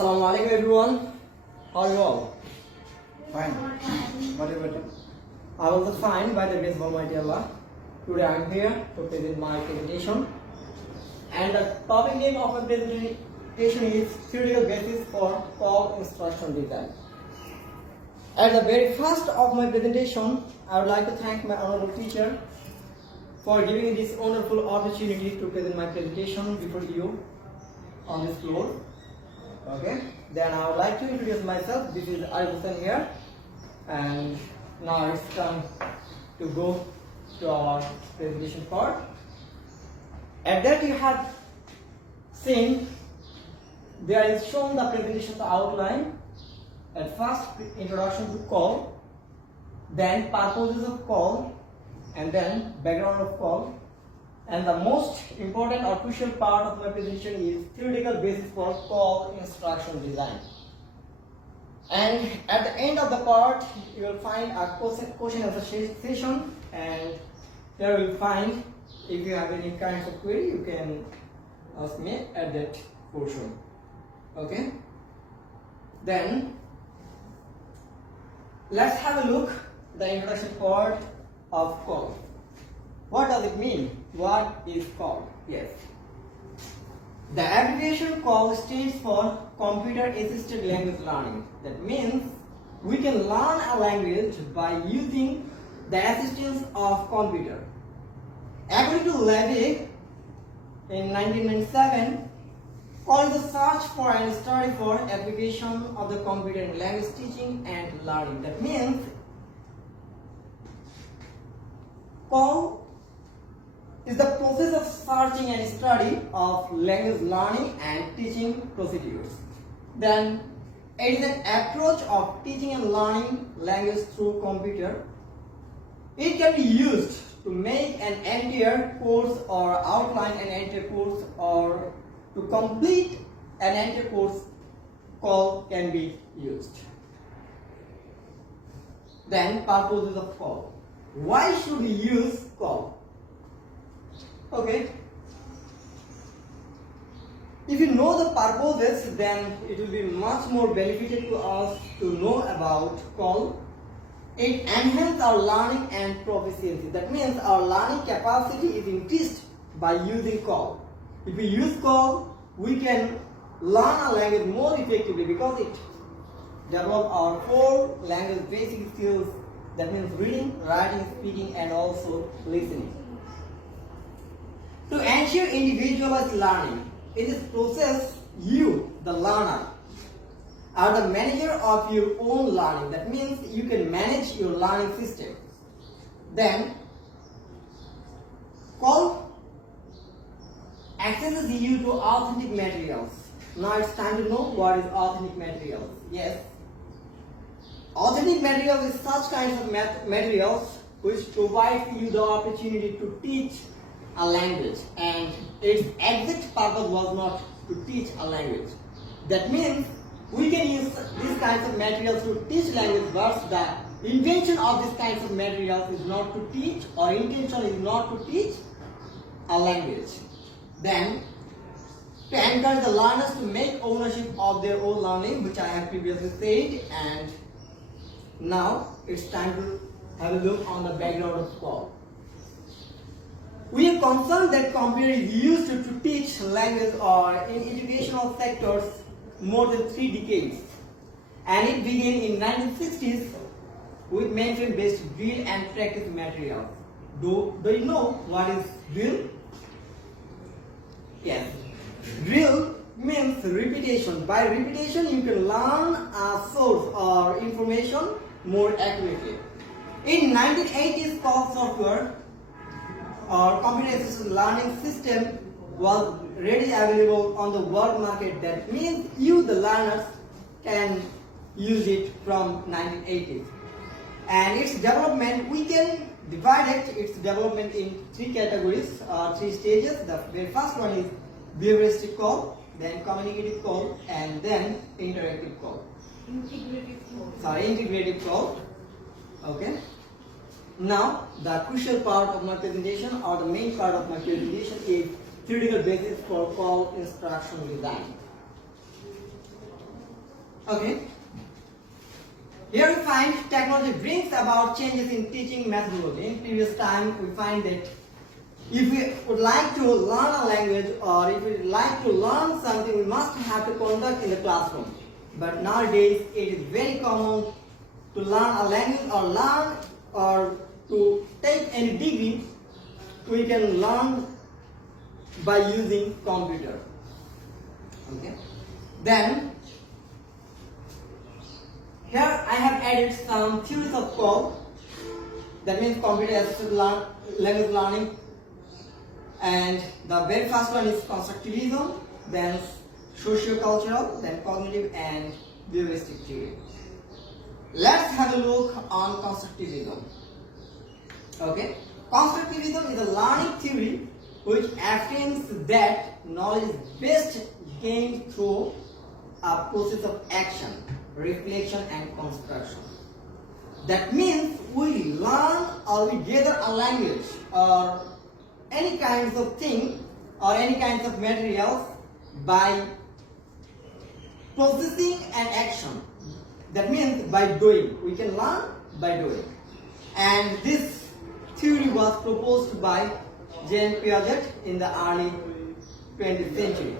Assalamu alaikum everyone. How are you all? Fine. What about you? I was just fine by the grace of Almighty Allah. Today I am here to present my presentation. And the topic name of my presentation is Theoretical Basis for Call Instruction Design. At the very first of my presentation, I would like to thank my honorable teacher for giving me this wonderful opportunity to present my presentation before you on this floor. Okay, then I would like to introduce myself. This is Arif Hussain here, and now it's time to go to our presentation part. At that you have seen there is shown the presentation outline. At first, introduction to call, then purposes of call, and then background of call. And the most important or crucial part of my presentation is theoretical basis for call instruction design. And at the end of the part, you will find a question answer session, and there you will find, if you have any kinds of query, you can ask me at that portion. Okay? Then let's have a look the introduction part of call. What does it mean? What is call? Yes. The abbreviation call stands for Computer Assisted Language Learning. That means we can learn a language by using the assistance of computer. According to Levy in 1997, call is a search for and study for application of the computer in language teaching and learning. That means call is the process of searching and study of language learning and teaching procedures. Then it is an approach of teaching and learning language through computer. It can be used to make an entire course or outline an entire course, or to complete an entire course. Call can be used. Then purposes of call. Why should we use call? Okay. If you know the purposes, then it will be much more beneficial to us to know about call. It enhances our learning and proficiency. That means our learning capacity is increased by using call. If we use call, we can learn a language more effectively because it develops our 4 language basic skills. That means reading, writing, speaking, and also listening. To ensure individualized learning, in this process, you, the learner, are the manager of your own learning. That means you can manage your learning system. Then, call accesses you to authentic materials. Now it's time to know what is authentic materials. Yes. Authentic materials is such kinds of materials which provide you the opportunity to teach a language, and its exact purpose was not to teach a language. That means we can use these kinds of materials to teach language, but the intention of these kinds of materials is not to teach, or intention is not to teach a language. Then to encourage the learners to make ownership of their own learning, which I have previously said. And now it's time to have a look on the background of call. We are concerned that computer is used to teach language or in educational sectors more than 3 decades, and it began in 1960s with mainframe-based drill and practice materials. Do you know what is drill? Yes. Drill means repetition. By repetition, you can learn a source or information more accurately. In 1980s, call software or computer assisted learning system was readily available on the world market. That means you, the learners, can use it from 1980s. And its development, we can divide its development in 3 categories, 3 stages. The very first one is behavioristic call, then communicative call, and then interactive call. Integrative call. Okay. Now, the crucial part of my presentation, or the main part of my presentation, is theoretical basis for call instruction design. Okay. Here we find technology brings about changes in teaching methodology. In previous time, we find that if we would like to learn a language or if we would like to learn something, we must have to conduct in the classroom. But nowadays, it is very common to learn a language or to take any degree. We can learn by using computer. Okay. Then here I have added some theories of code. That means computer assisted language learning. And the very first one is constructivism, then socio-cultural, then cognitive and heuristic theory. Let's have a look on constructivism. Okay, constructivism is a learning theory which affirms that knowledge is best gained through a process of action, reflection and construction. That means we learn or we gather a language or any kinds of thing or any kinds of materials by processing and action. That means by doing. We can learn by doing. And this theory was proposed by Jean Piaget in the early 20th century.